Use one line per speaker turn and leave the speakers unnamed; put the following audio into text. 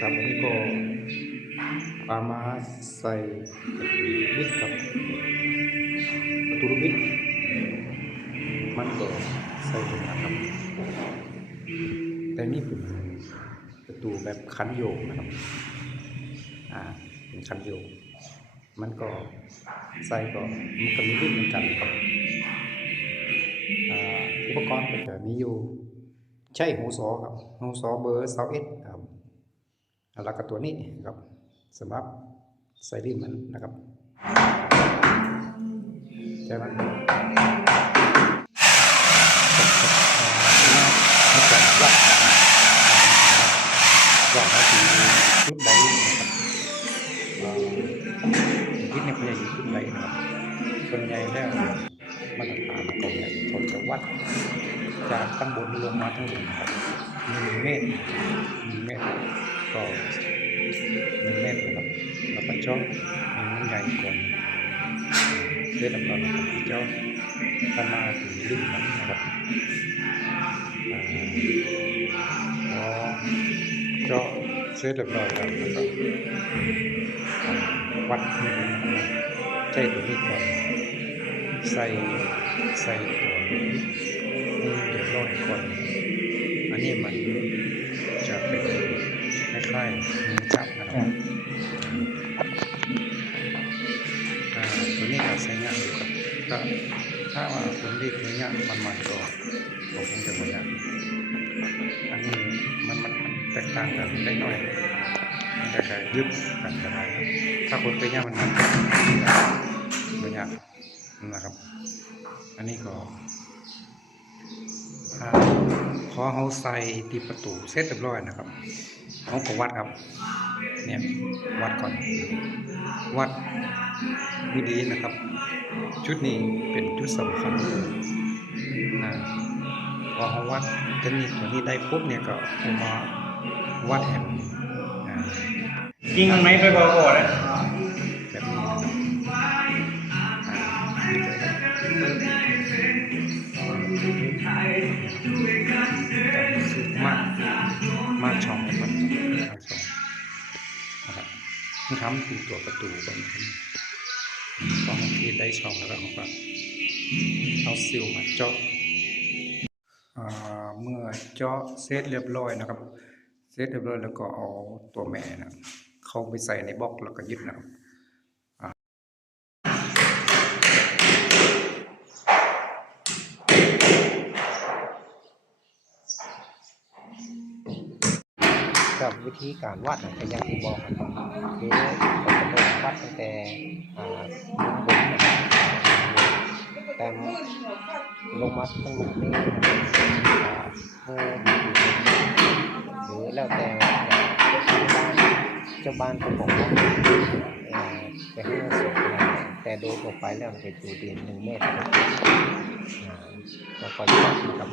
ครับวันนี้ก็ปามาใส่บิดกับประตูลูกบิดมันก็ใส่ตรงนะครับ แต่นี่เป็นประตูแบบคันโยกนะครับ อ่าเป็นคันโยกมันก็ใส่ก็มันก็มีบิดเหมือนกันครับอ่าอุปกรณ์ก็จะมีอยู่ใช่หูซอครับหูซอเบอร์เซาเอ็ดครับ แล้วก็ตัวนี้ครับสำหรับใส่ลิ้นมันนะครับใช่ไหมแล้วก็วัดวัดว่าที่จุดใดนะครับเอ่อวิทย์เนี่ยเขายู่จุดใดนะครับส่วนใหญ่แล้วมาตรฐานของเนี่ยเขาจะวัดจากข้งบนลงมาทั้งบนครับหนึ่งเมตรหนึ่งเมตร ก็หนึ่งเมตรนะครับแล้วก็ช่องมันใหญ่กว่าเส้นลำต้นนะครับเจ้าประมาณถึงลิ้นนะครับอ่าพอเจาะเสร็จเรียบร้อยแล้วนะครับวัดใช้ตัวนี้ก่อนใส่ใส่ตัวเรียบร้อยก่อนอันนี้มันจะเป็น คล้ายๆจับนะครับอ่าตัวนี้ก็ใช้งานอยู่ครับก็ถ้าว่าผมรีดเนื้มันมันๆก็ก็คงจะบ่ยากอันนี้มันมันแตกต่างกันได้หน่อยมันจะแค่ยึดกันก็ได้ครับถ้าคนไปย่างมันมันบ่ยากนะครับ อันนี้ก็อ่าพอเขาใส่ที่ประตูเสร็จเรียบร้อยนะครับ เขาก็วัดครับ เนี่ยวัดก่อน วัดดีๆนะครับ ชุดนี้เป็นชุดสำคัญอ่าพอเขาวัดตัวนี้ตัวนี้ได้ปุ๊บเนี่ยก็เอามาวัดแหมอ่า
ยิงไหมไปบอกก่อนนะ
แบบนี้นะครับอ่านี่เลยครับมาก มากช่องให้มันมากช่องนะครับมันทำที่ตัวประตูก่อนพอมันที่ได้ช่องแล้วก็เขาก็เอาซิลมาเจาะเมื่อเจาะเซตเรียบร้อยนะครับ เซตเรียบร้อยแล้วก็เอาตัวแม่นะเข้าไปใส่ในบล็อกแล้วก็ยึดนะครับ
กับวิธีการวาดนะก็อย่างที่บอกนะครับคือเราจะเริ่มวาดตั้งแต่อ่าบนนะครับแต่ลงมาต้งลงนี้อ่าผู้หรือแล้วแต่เจ้าบ้านเจ้าบ้านขอกว่าเอ่อจะให้สวยงามแต่โดยทั่วไปแล้วเป็นตัวเดียนหนึ่งเมตรแล้วก็วัดนะครับ